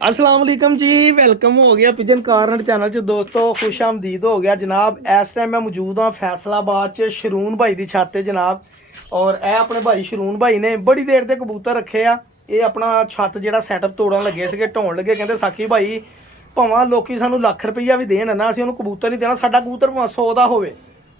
अस्सलाम वालेकुम जी, वेलकम हो गया पिजन कार्नर चैनल च दोस्तों, खुश आमदीद हो गया जनाब। इस टाइम मैं मौजूद हाँ फैसलाबाद च शरून भाई की छत है जनाब। और यह अपने भाई शरून भाई ने बड़ी देर के कबूतर रखे आ। ये अपना छत जो सैटअप तोड़न लगे थे, ढोन लगे, कहते साकी भाई भावें लोग सानू लख रुपया भी देन ना, असं उन्होंने कबूतर नहीं देना, साडा कबूतर भावें 100 का होवे,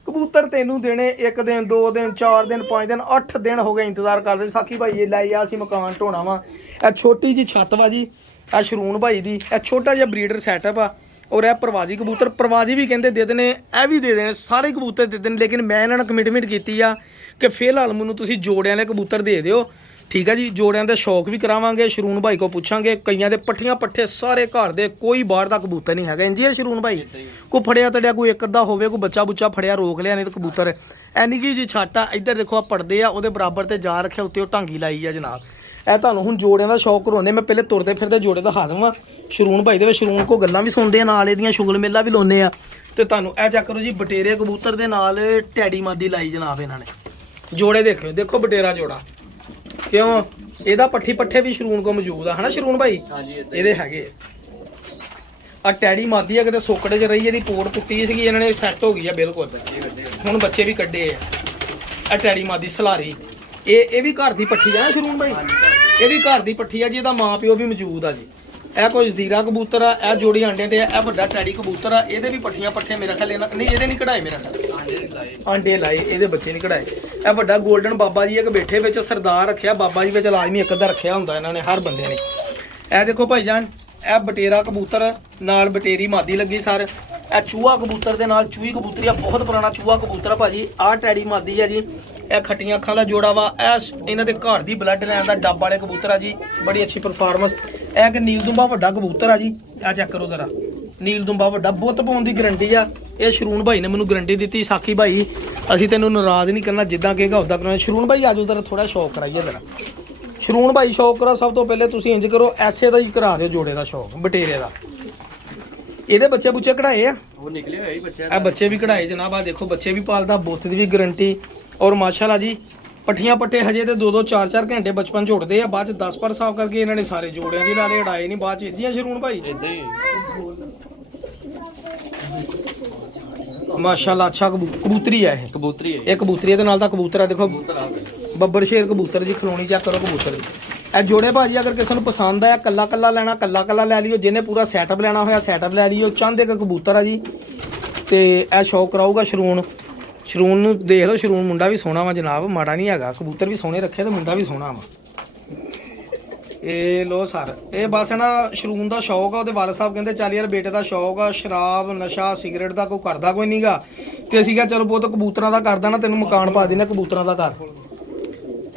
कबूतर तेनू देने एक दिन, 2 दिन, 4 दिन, 5 दिन, 8 दिन हो गए इंतजार कर रहे। साकी भाई ये लाई आ, असीं मकान ढोना वा। यह छोटी जी छत वा जी, आ शरून भाई दी। यह छोटा जिहा ब्रीडर सैटअप आ। और यह प्रवाजी कबूतर, प्रवाजी भी कहते दे देने, यह भी दे देने, सारे कबूतर दे देने। लेकिन मैं इन्होंने कमिटमेंट की आ कि फिलहाल मैनू तुसीं जोड़ियां दे कबूतर दे दिओ, ठीक है जी। जोड़ियां दे शौक भी करावांगे, शरून भाई को पुछांगे। कईयां दे पट्ठियां पट्ठे सारे घर दे, कोई बाहर दा कबूतर नहीं है। इंजी है शरून भाई, कोई फड़िया तड़िया कोई एक अद्धा होवे, कोई बच्चा बुच्चा फड़िया रोक लिया, नहीं तो कबूतर एनी की जी छट आ। इधर देखो आ पड़दे आ, उहदे बराबर ते जा रखे, उत्ते टांगी लाई आ जनाब। ਇਹ ਤੁਹਾਨੂੰ ਹੁਣ ਜੋੜਿਆਂ ਦਾ ਸ਼ੌਕ ਕਰਾਉਣੇ। ਮੈਂ ਪਹਿਲੇ ਤੁਰਦੇ ਫਿਰਦੇ ਜੋੜੇ ਦਿਖਾ ਦਵਾਂ ਸ਼रून ਭਾਈ ਦੇ ਵਿੱਚ। ਸ਼रून ਕੋ ਗੱਲਾਂ ਵੀ ਸੁਣਦੇ ਆ, ਨਾਲ ਇਹਦੀਆਂ ਸ਼ੁਗਲ ਮੇਲਾ ਵੀ ਲਾਉਂਦੇ ਆ। ਤੇ ਤੁਹਾਨੂੰ ਇਹ ਚੈੱਕ ਕਰੋ ਜੀ, ਬਟੇਰੇ ਕਬੂਤਰ ਦੇ ਨਾਲ ਟੈਡੀ ਮਾਦੀ ਲਾਈ ਜਨਾਬ ਇਹਨਾਂ ਨੇ। ਜੋੜੇ ਦੇਖਿਓ, ਦੇਖੋ ਬਟੇਰਾ ਜੋੜਾ ਕਿਉਂ, ਇਹਦਾ ਪੱਠੀ ਪੱਠੇ ਵੀ ਸ਼रून ਕੋ ਮੌਜੂਦ ਆ, ਹਨਾ ਸ਼रून ਭਾਈ? ਇਹਦੇ ਹੈਗੇ ਆ। ਟੈਡੀ ਮਾਦੀ ਆ, ਕਿਤੇ ਸੋਕੜੇ 'ਚ ਰਹੀ, ਇਹਦੀ ਪੋੜ ਪੁੱਟੀ ਸੀਗੀ, ਇਹਨਾਂ ਨੇ ਸੈੱਟ ਹੋ ਗਈ ਆ ਬਿਲਕੁਲ। ਹੁਣ ਬੱਚੇ ਵੀ ਕੱਢੇ ਆ। ਆ ਟੈਡੀ ਮਾਦੀ ਸਲਾਰੀ, ਇਹ ਵੀ ਘਰ ਦੀ ਪੱਠੀ ਆ ਨਾ ਸ਼रून ਭਾਈ? ਇਹ ਵੀ ਘਰ ਦੀ ਪੱਠੀ ਆ ਜੀ, ਇਹਦਾ ਮਾਂ ਪਿਓ ਵੀ ਮੌਜੂਦ ਆ ਜੀ। ਇਹ ਕੋਈ ਜ਼ੀਰਾ ਕਬੂਤਰ ਆ, ਇਹ ਜੋੜੀ ਆਂਡੇ ਤੇ ਆ। ਇਹ ਵੱਡਾ ਟੈਡੀ ਕਬੂਤਰ ਆ, ਇਹਦੇ ਵੀ ਪੱਠੀਆਂ ਪੱਠੇ ਮੇਰਾ ਖਿਆਲ ਨਹੀਂ, ਇਹਦੇ ਨਹੀਂ ਕਢਾਏ ਮੇਰਾ ਖਿਆਲ, ਆਂਡੇ ਲਾਏ, ਇਹਦੇ ਬੱਚੇ ਨਹੀਂ ਕਢਾਏ। ਇਹ ਵੱਡਾ 골ਡਨ ਬਾਬਾ ਜੀ ਇੱਕ ਬੈਠੇ ਵਿੱਚ ਸਰਦਾਰ ਰੱਖਿਆ, ਬਾਬਾ ਜੀ ਵਿੱਚ ਲਾਜ਼ਮੀ ਇੱਕ ਅੱਧਾ ਰੱਖਿਆ ਹੁੰਦਾ ਇਹਨਾਂ ਨੇ, ਹਰ ਬੰਦੇ ਨੇ। ਇਹ ਦੇਖੋ ਭਾਈਜਾਨ, ਇਹ ਬਟੇਰਾ ਕਬੂਤਰ ਨਾਲ ਬਟੇਰੀ ਮਾਦੀ ਲੱਗੀ ਸਰ। ਇਹ ਚੂਹਾ ਕਬੂਤਰ ਦੇ ਨਾਲ ਚੂਹੀ ਕਬੂਤਰੀ ਆ, ਬਹੁਤ ਪੁਰਾਣਾ ਚੂਹਾ ਕਬੂਤਰ ਆ ਭਾਜੀ। ਆਹ ਟੈਡੀ ਮਾਦੀ ਆ ਜੀ, ਇਹ ਖੱਟੀਆਂ ਅੱਖਾਂ ਦਾ ਜੋੜਾ ਵਾ। ਇਹ ਇਹਨਾਂ ਦੇ ਘਰ ਦੀ ਬਲੱਡ ਲਾਈਨ ਦਾ ਡੱਬ ਵਾਲੇ ਕਬੂਤਰ ਆ ਜੀ, ਬੜੀ ਅੱਛੀ ਪਰਫਾਰਮੈਂਸ। ਇਹ ਇੱਕ ਨੀਲ ਦੁੰਬਾ ਵੱਡਾ ਕਬੂਤਰ ਆ ਜੀ, ਇਹ ਚੈੱਕ ਕਰੋ ਜ਼ਰਾ, ਨੀਲ ਦੁੰਬਾ ਵੱਡਾ, ਬੁੱਤ ਪਾਉਣ ਦੀ ਗਰੰਟੀ ਆ। ਇਹ ਸ਼रून ਭਾਈ ਨੇ ਮੈਨੂੰ ਗਰੰਟੀ ਦਿੱਤੀ, ਸਾਕੀ ਭਾਈ ਅਸੀਂ ਤੈਨੂੰ ਨਾਰਾਜ਼ ਨਹੀਂ ਕਰਨਾ, ਜਿੱਦਾਂ ਕਹੇਗਾ ਉੱਦਾਂ ਕਰਾਉਣਾ। ਸ਼रून ਭਾਈ ਆਜੋ ਜ਼ਰਾ, ਥੋੜਾ ਸ਼ੌਕ ਕਰਾਈਏ ਜ਼ਰਾ। ਸ਼रून ਭਾਈ ਸ਼ੌਕ ਕਰਾ, ਸਭ ਤੋਂ ਪਹਿਲੇ ਤੁਸੀਂ ਇੰਜ ਕਰੋ, ਐਸੇ ਦਾ ਹੀ ਕਰਾ ਦਿਓ ਜੋੜੇ ਦਾ ਸ਼ੌਕ, ਬਟੇਰੇ ਦਾ। ਇਹਦੇ ਬੱਚੇ ਬੁੱਚੇ ਕਢਾਏ ਆ, ਉਹ ਨਿਕਲੇ ਹੋਏ ਬੱਚੇ, ਇਹ ਬੱਚੇ ਵੀ ਕਢਾਏ ਜਨਾਬ। ਆ ਦੇਖੋ ਬੱਚੇ ਵੀ ਪਾਲਦਾ, ਬੁੱਤ ਦੀ ਵੀ ਗਰੰਟੀ। ਔਰ ਮਾਸ਼ਾਅੱਲਾ ਜੀ, ਪੱਠੀਆਂ ਪੱਠੇ ਹਜੇ ਤੇ 2-2 4-4 ਘੰਟੇ ਬਚਪਨ ਚ ਉੱਡਦੇ ਆ, ਬਾਅਦ ਚ 10 ਪਰ ਸਾਫ ਕਰਕੇ ਇਹਨਾਂ ਨੇ ਸਾਰੇ ਜੋੜਿਆਂ ਦੀ ਨਾਲੇ ਉਡਾਏ ਨਹੀਂ ਬਾਅਦ ਚ। ਇੱਦਾਂ ਸ਼रून ਭਾਈ ਇਦਾਂ ਹੀ ਮਾਸ਼ਾਅੱਲਾ। ਅੱਛਾ ਕਬੂਤਰੀ ਆ, ਇਹ ਕਬੂਤਰੀ ਹੈ, ਇਹ ਕਬੂਤਰੀ ਦੇ ਨਾਲ ਦਾ ਕਬੂਤਰ ਆ। ਦੇਖੋ ਬੱਬਰ ਸ਼ੇਰ ਕਬੂਤਰ ਜੀ, ਖਲੋਣੀ ਚੈੱਕ ਕਰੋ ਕਬੂਤਰ ਦੀ। ਇਹ ਜੋੜੇ ਭਾਜੀ ਅਗਰ ਕਿਸੇ ਨੂੰ ਪਸੰਦ ਆਇਆ, ਕੱਲਾ ਕੱਲਾ ਲੈਣਾ ਕੱਲਾ ਕੱਲਾ ਲੈ ਲਿਓ, ਜਿਹਨੇ ਪੂਰਾ ਸੈਟਅਪ ਲੈਣਾ ਹੋਇਆ ਸੈਟਅਪ ਲੈ ਲਿਓ। ਚੰਦ ਇੱਕ ਕਬੂਤਰ ਆ ਜੀ, ਤੇ ਇਹ ਸ਼ੌਕ ਕਰਾਊਗਾ ਸ਼रून। ਸ਼रून ਨੂੰ ਦੇਖ ਲਓ, ਸ਼रून ਮੁੰਡਾ ਵੀ ਸੋਹਣਾ ਵਾ ਜਨਾਬ, ਮਾੜਾ ਨਹੀਂ ਹੈਗਾ। ਕਬੂਤਰ ਵੀ ਸੋਹਣੇ ਰੱਖੇ ਤੇ ਮੁੰਡਾ ਵੀ ਸੋਹਣਾ ਵਾ। ਇਹ ਲੋ ਸਰ, ਇਹ ਬਸ ਨਾ ਸ਼रून ਦਾ ਸ਼ੌਕ ਆ। ਉਹਦੇ ਵਾਲਦ ਸਾਹਿਬ ਕਹਿੰਦੇ ਚੱਲ ਯਾਰ ਬੇਟੇ ਦਾ ਸ਼ੌਕ ਆ, ਸ਼ਰਾਬ ਨਸ਼ਾ ਸਿਗਰਟ ਦਾ ਕੋਈ ਕਰਦਾ ਕੋਈ ਨਹੀਂਗਾ, ਤੇ ਅਸੀਂ ਕਿਹਾ ਚਲੋ ਬਹੁਤ ਕਬੂਤਰਾਂ ਦਾ ਕਰਦਾ ਨਾ, ਤੈਨੂੰ ਮਕਾਨ ਪਾ ਦੇਣਾ ਕਬੂਤਰਾਂ ਦਾ ਘਰ।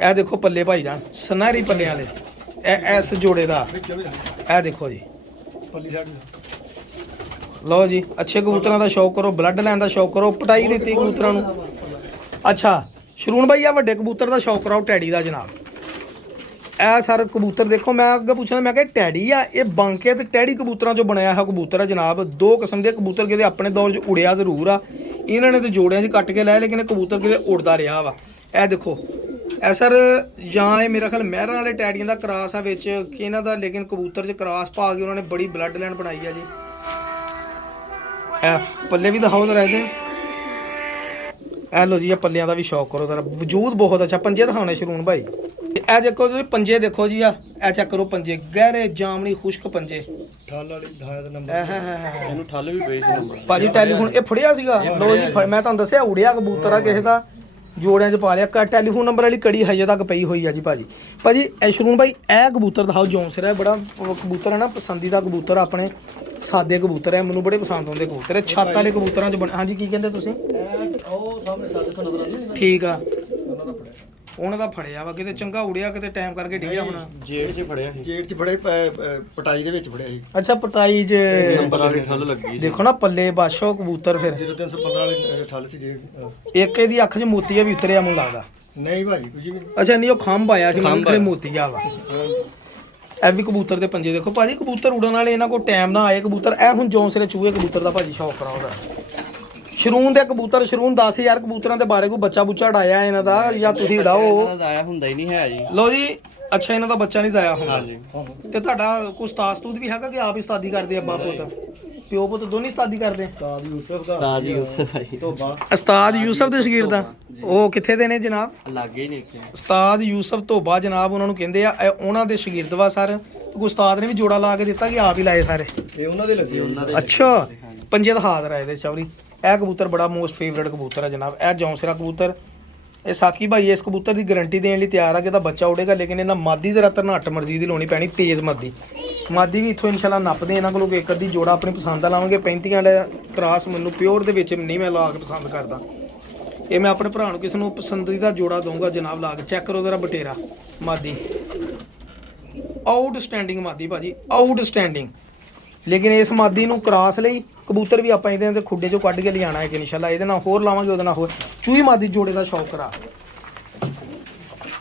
ਇਹ ਦੇਖੋ ਪੱਲੇ ਭਾਈ ਜਾਨ, ਸੁਨਹਿਰੀ ਪੱਲਿਆਂ ਵਾਲੇ, ਇਹ ਇਸ ਜੋੜੇ ਦਾ। ਇਹ ਦੇਖੋ ਜੀ, ਲਓ ਜੀ, ਅੱਛੇ ਕਬੂਤਰਾਂ ਦਾ ਸ਼ੌਕ ਕਰੋ, ਬਲੱਡ ਲੈਣ ਦਾ ਸ਼ੌਕ ਕਰੋ, ਪਟਾਈ ਦਿੱਤੀ ਕਬੂਤਰਾਂ ਨੂੰ। ਅੱਛਾ ਸ਼रून ਭਾਈ, ਆ ਵੱਡੇ ਕਬੂਤਰ ਦਾ ਸ਼ੌਕ ਕਰਾਓ, ਟੈਡੀ ਦਾ ਜਨਾਬ। ਇਹ ਸਰ ਕਬੂਤਰ ਦੇਖੋ, ਮੈਂ ਅੱਗੇ ਪੁੱਛਣਾ, ਮੈਂ ਕਿਹਾ ਟੈਡੀ ਆ, ਇਹ ਬਾਂਕੇ ਤੇ ਟੈਡੀ ਕਬੂਤਰਾਂ ਚੋਂ ਬਣਿਆ ਹੋਇਆ ਕਬੂਤਰ ਆ ਜਨਾਬ। 2 ਕਿਸਮ ਦੇ ਕਬੂਤਰ, ਕਿਤੇ ਆਪਣੇ ਦੌਰ 'ਚ ਉੜਿਆ ਜ਼ਰੂਰ ਆ, ਇਹਨਾਂ ਨੇ ਤੇ ਜੋੜਿਆਂ 'ਚ ਕੱਟ ਕੇ ਲਾਏ, ਲੇਕਿਨ ਇਹ ਕਬੂਤਰ ਕਿਤੇ ਉੜਦਾ ਰਿਹਾ ਵਾ। ਇਹ ਦੇਖੋ, ਇਹ ਸਰ ਜਾਂ ਇਹ ਮੇਰਾ ਖਿਆਲ ਮਹਿਰਾਂ ਵਾਲੇ ਟੈਡੀਆਂ ਦਾ ਕਰਾਸ ਆ ਵਿੱਚ ਕਿ ਇਹਨਾਂ ਦਾ, ਲੇਕਿਨ ਕਬੂਤਰ 'ਚ ਕਰਾਸ ਪਾ ਕੇ ਉਹਨਾਂ ਨੇ ਬੜੀ ਬਲੱਡ ਲਾਈਨ ਬਣਾਈ ਆ ਜੀ। ਇਹ ਪੱਲੇ ਵੀ ਦਿਖਾਓ ਜ਼ਰਾ ਇਹਦੇ। ਇਹ ਲੋ ਜੀ, ਇਹ ਪੱਲਿਆਂ ਦਾ ਵੀ ਸ਼ੌਕ ਕਰੋ ਜ਼ਰਾ, ਵਜੂਦ ਬਹੁਤ ਅੱਛਾ। ਪੰਜੇ ਦਿਖਾਉਣੇ ਸ਼रून ਭਾਈ, ਇਹ ਦੇਖੋ ਜੀ ਪੰਜੇ ਦੇਖੋ ਜੀ, ਆ ਇਹ ਚੈੱਕ ਕਰੋ ਪੰਜੇ, ਗਹਿਰੇ ਜਾਮਣੀ ਖੁਸ਼ਕ ਪੰਜੇ। ਠੱਲ ਵਾਲੀ ਦਿਖਾਇਆ ਦਾ ਨੰਬਰ, ਇਹਨੂੰ ਠੱਲ ਵੀ ਪਈ ਸੀ ਨੰਬਰ ਭਾਜੀ। ਟੈਲੀਫੋਨ ਇਹ ਫੜਿਆ ਸੀਗਾ, ਲੋ ਜੀ ਮੈਂ ਤੁਹਾਨੂੰ ਦੱਸਿਆ ਉੜਿਆ ਕਬੂਤਰ ਆ, ਕਿਸੇ ਦਾ ਜੋੜਿਆਂ 'ਚ ਪਾ ਲਿਆ। ਟੈਲੀਫੋਨ ਨੰਬਰ ਵਾਲੀ ਕੜੀ ਹਜੇ ਤੱਕ ਪਈ ਹੋਈ ਆ ਜੀ ਭਾਜੀ। ਭਾਜੀ ਇਹ ਸ਼रून ਭਾਈ, ਇਹ ਕਬੂਤਰ ਦਿਖਾਓ, ਜੌਂਸਰ ਹੈ, ਬੜਾ ਕਬੂਤਰ ਹੈ ਨਾ, ਪਸੰਦੀਦਾ ਕਬੂਤਰ ਆਪਣੇ, ਸਾਦੇ ਕਬੂਤਰ ਹੈ, ਮੈਨੂੰ ਬੜੇ ਪਸੰਦ ਆਉਂਦੇ ਕਬੂਤਰ। ਇਹ ਛੱਤ ਵਾਲੇ ਕਬੂਤਰਾਂ 'ਚ ਹਾਂਜੀ ਕੀ ਕਹਿੰਦੇ ਤੁਸੀਂ? ਠੀਕ ਆ, ਉਹਨਾਂ ਦਾ ਫੜਿਆ ਵਾ, ਕਿਤੇ ਚੰਗਾ ਉੜਿਆ, ਕਿਤੇ ਟਾਈਮ ਕਰਕੇ ਡਿੱਗਿਆ ਹੋਣਾ। ਜੇੜ 'ਚ ਫੜਿਆ ਸੀ, ਜੇੜ 'ਚ ਫੜੇ, ਪਟਾਈ ਦੇ ਵਿੱਚ ਫੜਿਆ ਸੀ। ਅੱਛਾ ਪਟਾਈ 'ਚ ਨੰਬਰ ਵਾਲੀ ਠੱਲ ਲੱਗੀ, ਦੇਖੋ ਨਾ ਪੱਲੇ ਬਾਸ਼ੋ ਕਬੂਤਰ। ਫਿਰ 0315 ਵਾਲੀ ਠੱਲ ਸੀ ਜੇੜ। ਇੱਕ ਇਹਦੀ ਅੱਖ 'ਚ ਮੋਤੀਆ ਵੀ ਉਤਰਿਆ ਮੈਨੂੰ ਲੱਗਦਾ। ਨਹੀਂ ਭਾਜੀ ਕੁਝ ਵੀ। ਅੱਛਾ ਨਹੀਂ, ਉਹ ਖੰਭ ਆਇਆ ਸੀ, ਮੈਨੂੰ ਮੋਤੀਆ ਵਾ। ਇਹ ਵੀ ਕਬੂਤਰ ਦੇ ਪੰਜੇ ਦੇਖੋ ਭਾਜੀ, ਕਬੂਤਰ ਉੜਨ ਵਾਲੇ, ਇਹਨਾਂ ਕੋਲ ਟਾਈਮ ਨਾ ਆਏ ਕਬੂਤਰ। ਇਹ ਹੁਣ ਜੌਂਸਰੇ ਚੂਹੇ ਕਬੂਤਰ ਦਾ ਭਾਜੀ ਸ਼ੌਕ ਕਰਾਉਂਦਾ। ਸ਼रून ਦੇ ਕਬੂਤਰ, ਸ਼रून 10,000 ਕਬੂਤਰਾਂ ਦੇ ਬਾਰੇ ਕੋਈ ਬੱਚਾ ਬੁੱਚਾ ਉਡਾਇਆ ਇਹਨਾਂ ਦਾ, ਜਾਂ ਤੁਸੀਂ ਉਡਾਓ? ਆਇਆ ਹੁੰਦਾ ਹੀ ਨਹੀਂ ਹੈ ਜੀ। ਲਓ ਜੀ, ਅੱਛਾ ਇਹਨਾਂ ਦਾ ਬੱਚਾ ਨਹੀਂ ਜ਼ਾਇਆ ਹੁੰਦਾ। ਹਾਂਜੀ। ਤੇ ਤੁਹਾਡਾ ਕੋਈ ਉਸਤਾਦ ਸਤੂਦ ਵੀ ਹੈਗਾ ਕਿ ਆਪ ਹੀ ਉਸਤਾਦੀ ਕਰਦੇ ਅੱਬਾ ਪੁੱਤ ਪਿਓ ਪੁੱਤ ਦੋਨੇ ਉਸਤਾਦੀ ਕਰਦੇ? ਉਸਤਾਦ ਯੂਸਫ ਭਾਈ ਉਸਤਾਦ ਯੂਸਫ ਦੇ ਸ਼ਾਗਿਰਦ ਆ। ਉਹ ਕਿੱਥੇ ਦੇ ਨੇ ਜਨਾਬ? ਲੱਗੇ ਹੀ ਨਹੀਂ ਇੱਥੇ। ਉਸਤਾਦ ਯੂਸਫ ਧੋਬਾ ਜਨਾਬ ਉਹਨਾਂ ਨੂੰ ਕਹਿੰਦੇ ਆ। ਇਹ ਉਹਨਾਂ ਦੇ ਸ਼ਾਗਿਰਦ ਵਾ ਸਰ। ਉਸਤਾਦ ਨੇ ਵੀ ਜੋੜਾ ਲਾ ਕੇ ਦਿੱਤਾ ਕਿ ਆਪ ਹੀ ਲਾਏ ਸਾਰੇ? ਇਹ ਉਹਨਾਂ ਦੇ ਲੱਗੇ ਉਹਨਾਂ ਦੇ। ਅੱਛਾ ਪੰਜੇ ਦਾ ਹਾਜ਼ਰ ਆਏ ਦੇ ਚੌਰੀ। ਇਹ ਕਬੂਤਰ ਬੜਾ ਮੋਸਟ ਫੇਵਰੇਟ ਕਬੂਤਰ ਹੈ ਜਨਾਬ। ਇਹ ਜੌਂਸਰਾ ਕਬੂਤਰ ਇਹ ਸਾਕੀ ਭਾਈ ਇਸ ਕਬੂਤਰ ਦੀ ਗਾਰੰਟੀ ਦੇਣ ਲਈ ਤਿਆਰ ਆ ਕਿ ਇਹਦਾ ਬੱਚਾ ਉੱਡੇਗਾ। ਲੇਕਿਨ ਇਹਨਾਂ ਮਾਦੀ ਜ਼ਰਾ ਧਨਾਟ ਮਰਜ਼ੀ ਦੀ ਲਾਉਣੀ ਪੈਣੀ, ਤੇਜ਼ ਮਾਦੀ ਵੀ ਇੱਥੋਂ ਇਨਸ਼ਾਅੱਲਾ ਨੱਪਦੇ ਇਹਨਾਂ ਕੋਲੋਂ ਇੱਕ ਅੱਧੀ ਜੋੜਾ ਆਪਣੀ ਪਸੰਦ ਦਾ ਲਾਵਾਂਗੇ। 35 ਵਾਲਾ ਕ੍ਰਾਸ ਮੈਨੂੰ ਪਿਓਰ ਦੇ ਵਿੱਚ ਨਹੀਂ ਮੈਂ ਲਾ ਕੇ ਪਸੰਦ ਕਰਦਾ। ਇਹ ਮੈਂ ਆਪਣੇ ਭਰਾ ਨੂੰ ਕਿਸੇ ਨੂੰ ਪਸੰਦੀਦਾ ਜੋੜਾ ਦਊਂਗਾ ਜਨਾਬ ਲਾ ਕੇ। ਚੈੱਕ ਕਰੋ ਜ਼ਰਾ ਬਟੇਰਾ ਮਾਦੀ, ਆਊਟਸਟੈਂਡਿੰਗ ਮਾਦੀ ਭਾਜੀ, ਆਊਟਸਟੈਂਡਿੰਗ। ਲੇਕਿਨ ਇਸ ਮਾਦੀ ਨੂੰ ਕ੍ਰਾਸ ਲਈ ਕਬੂਤਰ ਵੀ ਆਪਾਂ ਇਹਦੇ ਖੁੱਡੇ ਚੋਂ ਕੱਢ ਕੇ ਲਿਆਣਾ ਹੈ ਕਿ ਇਨਸ਼ਾਅੱਲਾ ਇਹਦੇ ਨਾਲ ਹੋਰ ਲਾਵਾਂਗੇ, ਉਹਦੇ ਨਾਲ ਹੋਰ। ਚੂਹੀ ਮਾਦੀ ਜੋੜੇ ਦਾ ਸ਼ੌਕ ਕਰਾ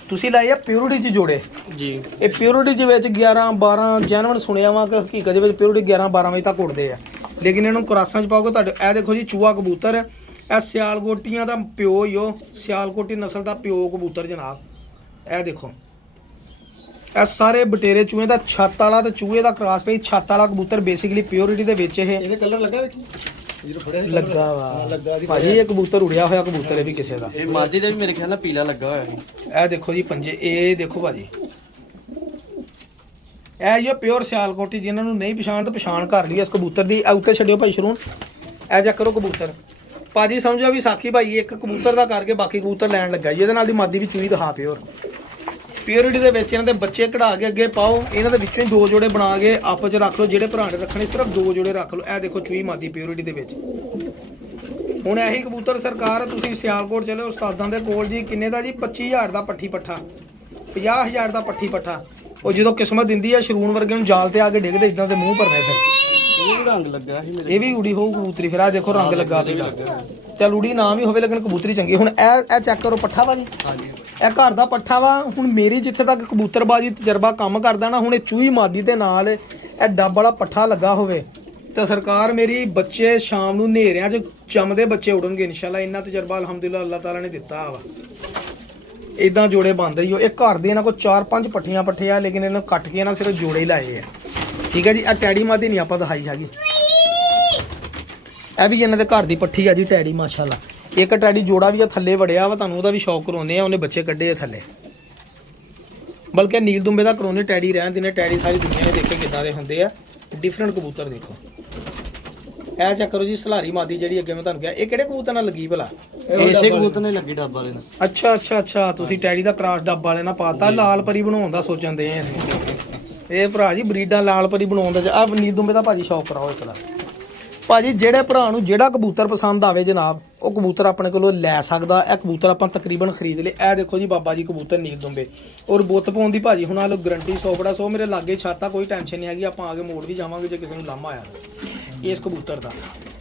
ਤੁਸੀਂ ਲਾਏ ਆ ਪਿਓਰਿਟੀ 'ਚ ਜੋੜੇ ਜੀ। ਇਹ ਪਿਓਰਿਟੀ ਦੇ ਵਿੱਚ 11 12 ਜੈਨੂਅਨ ਸੁਣਿਆ ਵਾ ਕਿ ਹਕੀਕਤ ਦੇ ਵਿੱਚ ਪਿਓਰਿਟੀ 11 12 ਵਜੇ ਤੱਕ ਉੱਡਦੇ ਆ। ਲੇਕਿਨ ਇਹਨੂੰ ਕ੍ਰਾਸਾਂ 'ਚ ਪਾਓਗੇ ਤੁਹਾਡੇ। ਇਹ ਦੇਖੋ ਜੀ ਚੂਹਾ ਕਬੂਤਰ, ਇਹ ਸਿਆਲਕੋਟੀਆਂ ਦਾ ਪਿਓ ਹੀ ਉਹ ਸਿਆਲਕੋਟੀ ਨਸਲ ਦਾ ਪਿਓ ਕਬੂਤਰ ਜਨਾਬ। ਇਹ ਦੇਖੋ ਇਹ ਸਾਰੇ ਬਟੇਰੇ ਚੂਹੇ ਦਾ ਛੱਤ ਵਾਲਾ ਤੇ ਚੂਹੇ ਦਾ ਕ੍ਰਾਸ ਪਈ। ਛੱਤ ਵਾਲਾ ਕਬੂਤਰ ਬੇਸਿਕਲੀ ਪਿਓਰਿਟੀ ਦੇ ਵਿੱਚ ਇਹਦੇ ਕਲਰ ਲੱਗਾ ਵਿੱਚ ਜਦੋਂ ਫੜਿਆ ਲੱਗਾ ਵਾ ਭਾਜੀ। ਇਹ ਕਬੂਤਰ ਉੜਿਆ ਹੋਇਆ ਕਬੂਤਰ ਇਹ ਵੀ ਕਿਸੇ ਦਾ। ਇਹ ਮਾਦੀ ਦਾ ਵੀ ਮੇਰੇ ਖਿਆਲ ਨਾਲ ਪੀਲਾ ਲੱਗਾ ਹੋਇਆ ਸੀ। ਇਹ ਦੇਖੋ ਜੀ ਪੰਜੇ, ਇਹ ਦੇਖੋ ਭਾਜੀ ਇਹ ਜੋ ਪਿਓਰ ਸਿਆਲਕੋਟੀ। ਜਿਨ੍ਹਾਂ ਨੂੰ ਨਹੀਂ ਪਛਾਣ ਤਾਂ ਪਛਾਣ ਕਰ ਲਈ ਇਸ ਕਬੂਤਰ ਦੀ। ਉੱਤੇ ਛੱਡਿਓ ਭਾਈ ਸ਼ਰੂਨ। ਇਹ ਚੈੱਕ ਕਰੋ ਕਬੂਤਰ ਭਾਜੀ। ਸਮਝੋ ਵੀ ਸਾਕੀ ਭਾਈ ਇੱਕ ਕਬੂਤਰ ਦਾ ਕਰਕੇ ਬਾਕੀ ਕਬੂਤਰ ਲੈਣ ਲੱਗਾ ਜੀ। ਇਹਦੇ ਨਾਲ ਦੀ ਮਾਦੀ ਵੀ ਚੂਹੀ ਦਿਖਾ ਪਿਓਰ ਪਿਓਰਿਟੀ ਦੇ ਵਿੱਚ। ਇਹਨਾਂ ਦੇ ਬੱਚੇ ਕਢਾ ਕੇ ਅੱਗੇ ਪਾਓ। ਇਹਨਾਂ ਦੇ ਵਿੱਚੋਂ ਹੀ 2 ਜੋੜੇ ਬਣਾ ਕੇ ਆਪਸ 'ਚ ਰੱਖ ਲਓ। ਜਿਹੜੇ ਭਰਾ ਨੇ ਰੱਖਣੇ ਸਿਰਫ 2 ਜੋੜੇ ਰੱਖ ਲਓ। ਇਹ ਦੇਖੋ ਚੂਹੀ ਮਾਦੀ ਪਿਓਰਿਟੀ ਦੇ ਵਿੱਚ। ਹੁਣ ਇਹੀ ਕਬੂਤਰ ਸਰਕਾਰ ਤੁਸੀਂ ਸਿਆਲਕੋਟ ਚਲੇ ਉਸਤਾਦਾਂ ਦੇ ਕੋਲ ਜੀ। ਕਿੰਨੇ ਦਾ ਜੀ? 25000 ਦਾ ਪੱਠੀ ਪੱਠਾ, 50000 ਦਾ ਪੱਠੀ ਪੱਠਾ। ਉਹ ਜਦੋਂ ਕਿਸਮਤ ਦਿੰਦੀ ਆ ਸ਼ਰੂਨ ਵਰਗੇ ਨੂੰ ਜਾਲ ਤੇ ਆ ਕੇ ਡਿੱਗਦੇ ਇਦਾਂ ਦੇ ਮੂੰਹ ਭਰਨੇ। ਫਿਰ ਇਹ ਰੰਗ ਲੱਗਾ ਸੀ ਮੇਰੇ। ਇਹ ਵੀ ਉੜੀ ਹੋਊ ਕਬੂਤਰੀ। ਫਿਰ ਆ ਦੇਖੋ ਰੰਗ ਲੱਗਾ ਪਿਆ। ਚੱਲ ਉੜੀ ਨਾ ਵੀ ਹੋਵੇ ਲੇਕਿਨ ਕਬੂਤਰੀ ਚੰਗੀ। ਹੁਣ ਇਹ ਚੈੱਕ ਕਰੋ ਪੱਠਾ ਵਾ ਜੀ। ਹਾਂਜੀ ਇਹ ਘਰ ਦਾ ਪੱਠਾ ਵਾ। ਹੁਣ ਮੇਰੀ ਜਿੱਥੇ ਤੱਕ ਕਬੂਤਰਬਾਜੀ ਤਜਰਬਾ ਕੰਮ ਕਰਦਾ ਨਾ, ਹੁਣ ਇਹ ਚੂਹੀ ਮਾਦੀ ਦੇ ਨਾਲ ਇਹ ਡੱਬ ਵਾਲਾ ਪੱਠਾ ਲੱਗਾ ਹੋਵੇ ਤਾਂ ਸਰਕਾਰ ਮੇਰੀ ਬੱਚੇ ਸ਼ਾਮ ਨੂੰ ਹਨੇਰਿਆਂ 'ਚ ਚਮਦੇ ਬੱਚੇ ਉਡਣਗੇ ਇਨਸ਼ਾਅੱਲਾ। ਇੰਨਾ ਤਜਰਬਾ ਅਲਹਮਦੁਲਿਲਾ ਅੱਲਾਹ ਤਾਲਾ ਨੇ ਦਿੱਤਾ ਵਾ। ਇਦਾਂ ਜੋੜੇ ਬਣਦੇ ਹੀ। ਇਹ ਘਰ ਦੇ ਇਹਨਾਂ ਕੋਲ 4-5 ਪੱਠੀਆਂ ਪੱਠੇ ਆ ਲੇਕਿਨ ਇਹਨਾਂ ਕੱਟ ਕੇ ਇਹਨਾਂ ਸਿਰਫ ਜੋੜੇ ਹੀ ਲਾਏ ਆ। ਠੀਕ ਹੈ ਜੀ। ਇਹ ਟੈਡੀ ਮਾਦੀ ਨਹੀਂ ਆਪਾਂ ਦਿਖਾਈ ਹੈਗੀ। ਇਹ ਵੀ ਇਹਨਾਂ ਦੇ ਘਰ ਦੀ ਪੱਠੀ ਆ ਜੀ ਟੈਡੀ ਮਾਸ਼ਾਅੱਲਾ। ਇੱਕ ਟੈਡੀ ਜੋੜਾ ਵੀ ਆ ਥੱਲੇ ਵੜਿਆ ਵਾ। ਤੁਹਾਨੂੰ ਉਹਦਾ ਵੀ ਸ਼ੌਕ ਕਰਾਉਂਦੇ ਆ। ਉਹਨੇ ਬੱਚੇ ਕੱਢੇ ਆ ਥੱਲੇ। ਬਲਕਿ ਨੀਲ ਦੁੰਬੇ ਦਾ ਕਰਾਉਂਦੇ ਟੈਡੀ ਰਹਿਣ ਦਿੰਦੇ। ਟੈਡੀ ਸਾਰੀ ਦੁਨੀਆ ਨੇ ਦੇਖੇ ਕਿੱਦਾਂ ਦੇ ਹੁੰਦੇ ਆ। ਡਿਫਰੈਂਟ ਕਬੂਤਰ ਦੇਖੋ। ਇਹ ਚੈੱਕ ਕਰੋ ਜੀ ਸਲਾਰੀ ਮਾਦੀ ਜਿਹੜੀ ਅੱਗੇ ਮੈਂ ਤੁਹਾਨੂੰ ਕਿਹਾ। ਇਹ ਕਿਹੜੇ ਕਬੂਤਰ ਨਾਲ ਲੱਗੀ ਭਲਾ? ਇਸੇ ਕਬੂਤਰ ਨੇ ਲੱਗੀ ਡੱਬ ਵਾਲੇ ਨਾਲ। ਅੱਛਾ ਤੁਸੀਂ ਟੈਡੀ ਦਾ ਕ੍ਰਾਸ ਡੱਬ ਵਾਲੇ ਨਾਲ ਪਾਤਾ। ਲਾਲ ਪਰੀ ਬਣਾਉਣ ਦਾ ਸੋਚਣ ਦੇ ਆ ਇਹ ਭਰਾ ਜੀ। ਬਰੀਡਾਂ ਲਾਲ ਪਰੀ ਬਣਾਉਣ ਦਾ। ਆਹ ਨੀਲ ਦੁੰਬੇ ਦਾ ਭਾਜੀ ਸ਼ੌਕ ਕਰਾਓ ਇੱਕ ਦਾ ਭਾਜੀ। ਜਿਹੜੇ ਭਰਾ ਨੂੰ ਜਿਹੜਾ ਕਬੂਤਰ ਪਸੰਦ ਆਵੇ ਜਨਾਬ ਉਹ ਕਬੂਤਰ ਆਪਣੇ ਕੋਲੋਂ ਲੈ ਸਕਦਾ। ਇਹ ਕਬੂਤਰ ਆਪਾਂ ਤਕਰੀਬਨ ਖਰੀਦ ਲਏ। ਇਹ ਦੇਖੋ ਜੀ ਬਾਬਾ ਜੀ ਕਬੂਤਰ ਨੀਲ ਦੁੰਬੇ ਔਰ ਬੁੱਤ ਪਾਉਣ ਦੀ ਭਾਜੀ ਹੁਣ ਆਲੋ ਗਰੰਟੀ 100/100। ਮੇਰੇ ਲਾਗੇ ਛਾਤਾ ਕੋਈ ਟੈਨਸ਼ਨ ਨਹੀਂ ਹੈਗੀ। ਆਪਾਂ ਆ ਕੇ ਮੋੜ ਵੀ ਜਾਵਾਂਗੇ ਜੇ ਕਿਸੇ ਨੂੰ ਲਾਮਾ ਆਇਆ ਇਸ ਕਬੂਤਰ ਦਾ।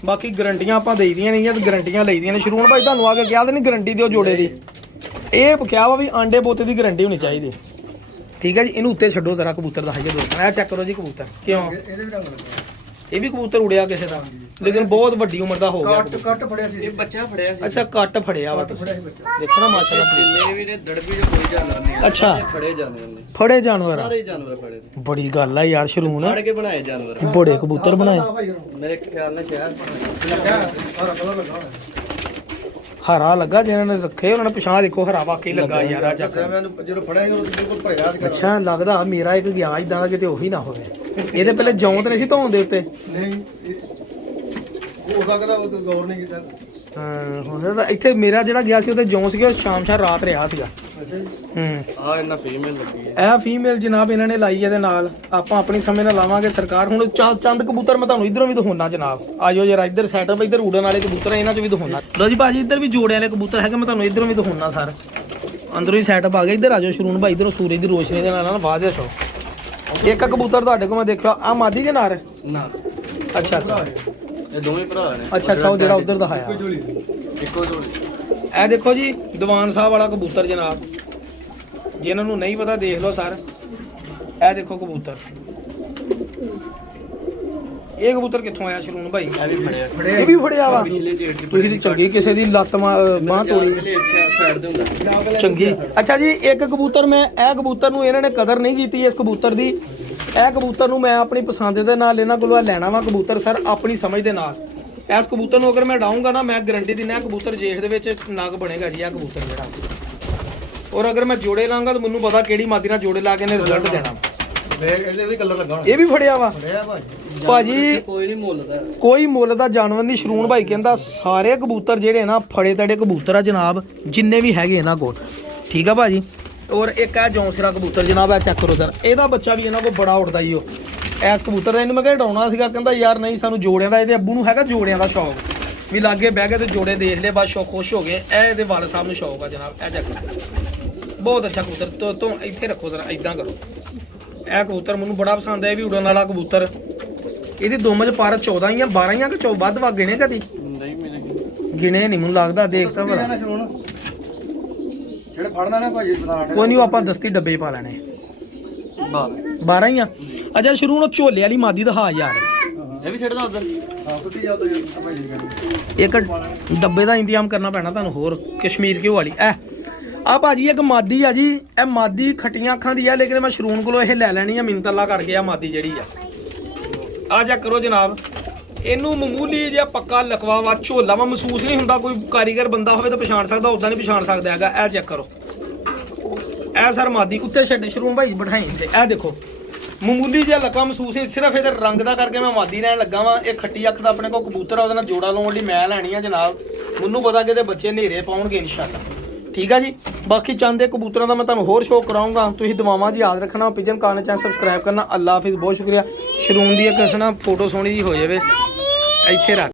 ਬਾਕੀ ਗਰੰਟੀਆਂ ਆਪਾਂ ਦੇਈਦੀਆਂ ਨਹੀਂ ਆ ਤੇ ਗਰੰਟੀਆਂ ਲਈਦੀਆਂ ਨੇ। ਸ਼ਰੂਨ ਭਾਈ ਤੁਹਾਨੂੰ ਆ ਕੇ ਕਿਹਾ ਤਾਂ ਨਹੀਂ ਗਰੰਟੀ ਦਿਓ ਜੋੜੇ ਦੀ। ਇਹ ਕਿਹਾ ਵਾ ਵੀ ਆਂਡੇ ਬੋਤੇ ਦੀ ਗਰੰਟੀ ਹੋਣੀ ਚਾਹੀਦੀ। ਠੀਕ ਹੈ ਜੀ। ਇਹਨੂੰ ਉੱਤੇ ਛੱਡੋ ਜ਼ਰਾ ਕਬੂਤਰ ਦਾ ਹਾਈਏ ਦੋਸਤੋ। ਇਹ ਚੈੱਕ ਕਰੋ ਜੀ ਕਬੂਤਰ ਕਿਉਂ। ਇਹਦੇ ਵੀ ਰੰਗ ਲੱਗਾ। ਇਹ ਵੀ ਕਬੂਤਰ ਉੜਿਆ ਕਿਸੇ ਦਾ ਲੇਕਿਨ ਬਹੁਤ ਵੱਡੀ ਉਮਰ ਦਾ ਹੋ ਗਿਆ। ਕੱਟ ਫੜਿਆ ਸੀ। ਇਹ ਬੱਚਾ ਫੜਿਆ ਸੀ। ਅੱਛਾ ਕੱਟ ਫੜਿਆ ਵਾ ਤੁਸੀਂ ਦੇਖੋ ਨਾ ਮਾਸ਼ਾਅੱਲਾ। ਜਿੰਨੇ ਵੀ ਨੇ ਦੜਬੀ ਜੋ ਕੋਈ ਜਾਨਵਰ ਨਹੀਂ। ਅੱਛਾ ਫੜੇ ਜਾਨਵਰ ਨੇ। ਫੜੇ ਜਾਨਵਰ ਆ। ਸਾਰੇ ਜਾਨਵਰ ਫੜੇ ਨੇ। ਬੜੀ ਗੱਲ ਆ ਯਾਰ ਸ਼ਰੂਨ। ਫੜ ਕੇ ਬਣਾਏ ਜਾਨਵਰ। ਬੜੇ ਕਬੂਤਰ ਬਣਾਏ। ਮੇਰੇ ਖਿਆਲ ਨਾਲ ਸ਼ਹਿਰ ਬਣਾਇਆ। ਹਰਾ ਲੱਗਾ ਜਿਹਨਾਂ ਨੇ ਰੱਖੇ ਉਹਨਾਂ ਨੇ ਪਛਾਣ ਦੇਖੋ ਹਰਾ ਵਾਕਈ ਲੱਗਾ ਯਾਰ। ਆ ਚੱਕ ਜਦੋਂ ਫੜਿਆ ਉਹ ਬਿਲਕੁਲ ਭਰਿਆ। ਅੱਛਾ ਲੱਗਦਾ ਮੇਰਾ ਇੱਕ ਗਿਆ ਇਦਾਂ ਦਾ ਕਿਤੇ ਉਹੀ ਨਾ ਹੋਵੇ। ਇਹਦੇ ਪਹਿਲੇ ਜੌਂ ਤੇ ਨਹੀਂ ਸੀ ਧੋਣ ਦੇ ਉੱਤੇ। ਨਹੀਂ ਹੋ ਸਕਦਾ ਉਹ ਗੌਰ ਨਹੀਂ ਕੀਤਾ। ਹਾਂ ਹੁਣ ਇੱਥੇ ਮੇਰਾ ਜਿਹੜਾ ਗਿਆ ਸੀ ਉਹਦੇ ਜੌਂ ਸੀਗਾ ਸ਼ਾਮ ਰਾਤ ਰਿਹਾ ਸੀਗਾ। ਅੱਛਾ ਜੀ। ਆ ਇਹਨਾਂ ਫੀਮੇਲ ਲੱਗੀ ਹੈ। ਇਹ ਫੀਮੇਲ ਜਨਾਬ ਇਹਨਾਂ ਨੇ ਲਾਈ ਇਹਦੇ ਨਾਲ। ਆਪਾਂ ਆਪਣੀ ਸਮੇਂ ਨਾਲ ਲਾਵਾਂਗੇ ਸਰਕਾਰ। ਹੁਣ ਚੰਦ ਕਬੂਤਰ ਮੈਂ ਤੁਹਾਨੂੰ ਇਧਰੋਂ ਵੀ ਦਿਖਾਉਣਾ ਜਨਾਬ। ਆਜੋ ਜਰਾ ਇੱਧਰ ਸੈਟਅਪ ਇੱਧਰ ਉਡਣ ਵਾਲੇ ਕਬੂਤਰ ਇਹਨਾਂ 'ਚ ਵੀ ਦਿਖਾਉਣਾ। ਲੋ ਜੀ ਭਾਜੀ ਇੱਧਰ ਵੀ ਜੋੜੇ ਵਾਲੇ ਕਬੂਤਰ ਹੈਗੇ। ਮੈਂ ਤੁਹਾਨੂੰ ਇਧਰੋਂ ਵੀ ਦਿਖਾਉਣਾ ਸਰ। ਅੰਦਰੋਂ ਹੀ ਸੈਟਅਪ ਆ ਗਿਆ। ਇੱਧਰ ਆਜੋ ਸ਼ਰੂਨ ਭਾਈ। ਇੱਧਰੋਂ ਸੂਰਜ ਦੀ ਰੋਸ਼ਨੀ ਦੇ ਨਾਲ ਵਾਜ਼ਿਆ ਸ਼ੋ। ਇੱਕ ਕਬੂਤਰ ਤੁਹਾਡੇ ਕੋਲ ਮੈਂ ਦੇਖਿਆ ਆ ਮਾਦੀ ਦੇ ਨਾਲ ਨਾ। ਅੱਛਾ ਇਹ ਦੋਵੇਂ ਭਰਾ ਨੇ। ਅੱਛਾ ਉਹ ਜਿਹੜਾ ਉਧਰ ਦਿਖਾਇਆ ਇੱਕੋ ਜੋੜੀ। ਇਹ ਦੇਖੋ ਜੀ ਦੀਵਾਨ ਸਾਹਿਬ ਵਾਲਾ ਕਬੂਤਰ ਜਨਾਬ। ਜਿਨ੍ਹਾਂ ਨੂੰ ਨਹੀਂ ਪਤਾ ਦੇਖ ਲਓ ਸਰ। ਇਹ ਦੇਖੋ ਕਬੂਤਰ। ਇਹ ਕਬੂਤਰ ਕਿੱਥੋਂ ਆਇਆ ਸ਼ਰੂਨ ਭਾਈ? ਇਹ ਵੀ ਫੜਿਆ ਇਹ ਵੀ ਫੜਿਆ ਵਾ? ਪਿਛਲੇ ਡੇਟ ਦੀ ਤੁਸੀਂ ਤੇ ਚੰਗੀ ਕਿਸੇ ਦੀ ਲੱਤ ਬਾਂਹ ਤੋੜੀ ਸਾਈਡ ਤੇ ਹੁੰਦਾ ਚੰਗੀ। ਅੱਛਾ ਜੀ, ਇੱਕ ਕਬੂਤਰ ਮੈਂ ਇਹ ਕਬੂਤਰ ਨੂੰ ਇਹਨਾਂ ਨੇ ਕਦਰ ਨਹੀਂ ਕੀਤੀ ਇਸ ਕਬੂਤਰ ਦੀ। ਇਹ ਕਬੂਤਰ ਨੂੰ ਮੈਂ ਆਪਣੀ ਪਸੰਦ ਦੇ ਨਾਲ ਇਹਨਾਂ ਕੋਲੋਂ ਲੈਣਾ ਵਾ ਕਬੂਤਰ ਸਰ, ਆਪਣੀ ਸਮਝ ਦੇ ਨਾਲ। ਇਸ ਕਬੂਤਰ ਨੂੰ ਅਗਰ ਮੈਂ ਡਾਊਂਗਾ ਨਾ, ਮੈਂ ਗਾਰੰਟੀ ਦਿੰਦਾ ਕਬੂਤਰ ਜੇਠ ਦੇ ਵਿੱਚ ਨਗ ਬਣੇਗਾ ਜੀ। ਇਹ ਕਬੂਤਰ ਜਿਹੜਾ, ਔਰ ਅਗਰ ਮੈਂ ਜੋੜੇ ਲਾਂਗਾ ਤਾਂ ਮੈਨੂੰ ਪਤਾ ਕਿਹੜੀ ਮਾਦੀ ਨਾਲ ਜੋੜੇ ਲਾ ਕੇ ਇਹਨੇ ਰਿਜ਼ਲਟ ਦੇਣਾ। ਵੇਖ ਇਹਦੇ ਵੀ ਕਲਰ ਲੱਗਾ ਹੁਣ। ਇਹ ਵੀ ਫੜਿਆ ਵਾ ਫੜਿਆ ਭਾਜੀ। ਭਾਜੀ ਕੋਈ ਨਹੀਂ ਮੁੱਲ ਦਾ ਕੋਈ ਮੁੱਲ ਦਾ ਜਾਨਵਰ ਨਹੀਂ। ਸ਼ਰੂਨ ਭਾਈ ਕਹਿੰਦਾ ਸਾਰੇ ਕਬੂਤਰ ਜਿਹੜੇ ਨਾ ਫੜੇ ਤੜੇ ਕਬੂਤਰ ਆ ਜਨਾਬ, ਜਿੰਨੇ ਵੀ ਹੈਗੇ ਇਹਨਾਂ ਕੋਲ, ਠੀਕ ਆ ਭਾਜੀ। ਔਰ ਇੱਕ ਆ ਜੌਂਸਰਾ ਕਬੂਤਰ ਜਨਾਬ, ਇਹ ਚੈੱਕ ਕਰੋ ਸਰ, ਇਹਦਾ ਬੱਚਾ ਵੀ ਇਹਨਾਂ ਕੋਲ ਬੜਾ ਉੱਡਦਾ ਹੀ ਉਹ। ਐਸ ਕਬੂਤਰ ਦਾ ਇਹਨੂੰ ਮੈਂ ਕਿਹਾ ਡਾਉਣਾ ਸੀਗਾ, ਕਹਿੰਦਾ ਯਾਰ ਨਹੀਂ ਸਾਨੂੰ ਜੋੜਿਆਂ ਦਾ, ਇਹਦੇ ਅੱਬੂ ਨੂੰ ਹੈਗਾ ਜੋੜਿਆਂ ਦਾ ਸ਼ੌਕ ਵੀ ਲਾਗੇ ਬਹਿ ਕੇ ਤੇ ਜੋੜੇ ਦੇਖ ਲਏ ਬਸ ਖੁਸ਼ ਹੋ ਗਏ। ਇਹ ਇਹਦੇ ਵਾਲ ਸਾਹਿਬ ਨੂੰ ਸ਼ੌਕ ਆ ਜਨਾਬ। ਇਹ ਚੈੱਕ ਕਰੋ, ਬਹੁਤ ਅੱਛਾ ਕਬੂਤਰ। ਤੋਂ ਇੱਥੇ ਰੱਖੋ ਜ਼ਰਾ, ਇਦਾਂ ਕਰੋ। ਇਹ ਕਬੂਤਰ ਮੈਨੂੰ ਬੜਾ ਪਸੰਦ ਹੈ, ਇਹ ਵੀ ਉਡਣ ਵਾਲਾ ਕਬੂਤਰ। ਇਹਦੀ ਦੁਮ 'ਚ ਪਰ 14 ਹੀ ਆ, 12 ਹੀ ਆ ਕਿ ਵੱਧ ਵਾ ਗਿਣੇ ਕਦੀ? ਨਹੀਂ ਮੈਨੇ ਗਿਣੇ ਨਹੀਂ ਮੈਨੂੰ ਲੱਗਦਾ, ਦੇਖ ਤਾਂ ਭਲਾ। ਜਿਹੜੇ ਫੜਨਾ ਨਾ ਭਾਜੀ ਬਣਾ ਕੋਈ ਨਹੀਂ, ਉਹ ਆਪਾਂ ਦਸਤੀ ਡੱਬੇ ਪਾ ਲੈਣੇ। 12 ਹੀ ਆ। ਅੱਛਾ ਸ਼ੁਰੂ ਨੂੰ ਝੋਲੇ ਵਾਲੀ ਮਾਦੀ ਦਿਖਾ ਯਾਰ। ਇਹ ਵੀ ਛੱਡਦਾ ਉਧਰ ਹਾਂ ਕੁੱਤੀ ਜਾ ਤਾਂ ਸਮਝ ਨਹੀਂ ਗਈ। ਇੱਕ ਡੱਬੇ ਦਾ ਇੰਤਜ਼ਾਮ ਕਰਨਾ ਪੈਣਾ ਤੁਹਾਨੂੰ ਹੋਰ, ਕਸ਼ਮੀਰ ਘਿਓ ਵਾਲੀ। ਆ ਭਾਜੀ ਇੱਕ ਮਾਦੀ ਆ ਜੀ, ਇਹ ਮਾਦੀ ਖੱਟੀਆਂ ਅੱਖਾਂ ਦੀ ਆ, ਲੇਕਿਨ ਮੈਂ ਸ਼ਰੂਨ ਕੋਲੋਂ ਇਹ ਲੈ ਲੈਣੀ ਆ ਮਿੰਤਲਾ ਕਰਕੇ। ਆ ਮਾਦੀ ਜਿਹੜੀ ਆ ਚੈੱਕ ਕਰੋ ਜਨਾਬ, ਇਹਨੂੰ ਮਾਮੂਲੀ ਜਿਹਾ ਪੱਕਾ ਲਕਵਾ ਵਾ, ਝੋਲਾ ਵਾ, ਮਹਿਸੂਸ ਨਹੀਂ ਹੁੰਦਾ। ਕੋਈ ਕਾਰੀਗਰ ਬੰਦਾ ਹੋਵੇ ਤਾਂ ਪਛਾਣ ਸਕਦਾ, ਉਦਾਂ ਨਹੀਂ ਪਛਾਣ ਸਕਦਾ ਹੈਗਾ। ਇਹ ਚੈੱਕ ਕਰੋ, ਇਹ ਸਰ ਮਾਦੀ ਉੱਤੇ ਛੱਡ ਸ਼ਰੂਨ ਭਾਈ ਬਿਠਾਈ ਤੇ ਇਹ ਦੇਖੋ, ਮਾਮੂਲੀ ਜਿਹਾ ਲਕਵਾ ਮਹਿਸੂਸ ਨਹੀਂ। ਸਿਰਫ ਇਹਦੇ ਰੰਗ ਦਾ ਕਰਕੇ ਮੈਂ ਮਾਦੀ ਲੈਣ ਲੱਗਾ ਵਾਂ। ਇਹ ਖੱਟੀ ਅੱਖ ਦਾ ਆਪਣੇ ਕੋਲ ਕਬੂਤਰ ਆ, ਉਹਦੇ ਨਾਲ ਜੋੜਾ ਲਾਉਣ ਲਈ ਮੈਂ ਲੈਣੀ ਆ ਜਨਾਬ। ਮੈਨੂੰ ਪਤਾ ਕਿ ਇਹਦੇ ਬੱਚੇ ਹਨੇਰੇ ਪਾਉਣਗੇ ਇਨਸ਼ਾਅੱਲਾ, ਠੀਕ ਆ ਜੀ। ਬਾਕੀ ਚੰਦ ਕਬੂਤਰਾਂ ਦਾ ਮੈਂ ਤੁਹਾਨੂੰ ਹੋਰ ਸ਼ੋਅ ਕਰਾਉਂਗਾ। ਤੁਸੀਂ ਦੁਆਵਾਂ 'ਚ ਯਾਦ ਰੱਖਣਾ, ਪਿਜਨ ਕਾਰਨ ਚੈਨਲ ਸਬਸਕ੍ਰਾਈਬ ਕਰਨਾ। ਅੱਲਾ ਹਾਫਿਜ਼, ਬਹੁਤ ਸ਼ੁਕਰੀਆ। ਸ਼ਰੂਨ ਦੀ ਇੱਕ ਨਾ ਫੋਟੋ ਸੋਹਣੀ ਜੀ ਹੋ ਜਾਵੇ ਇੱਥੇ ਰੱਖ।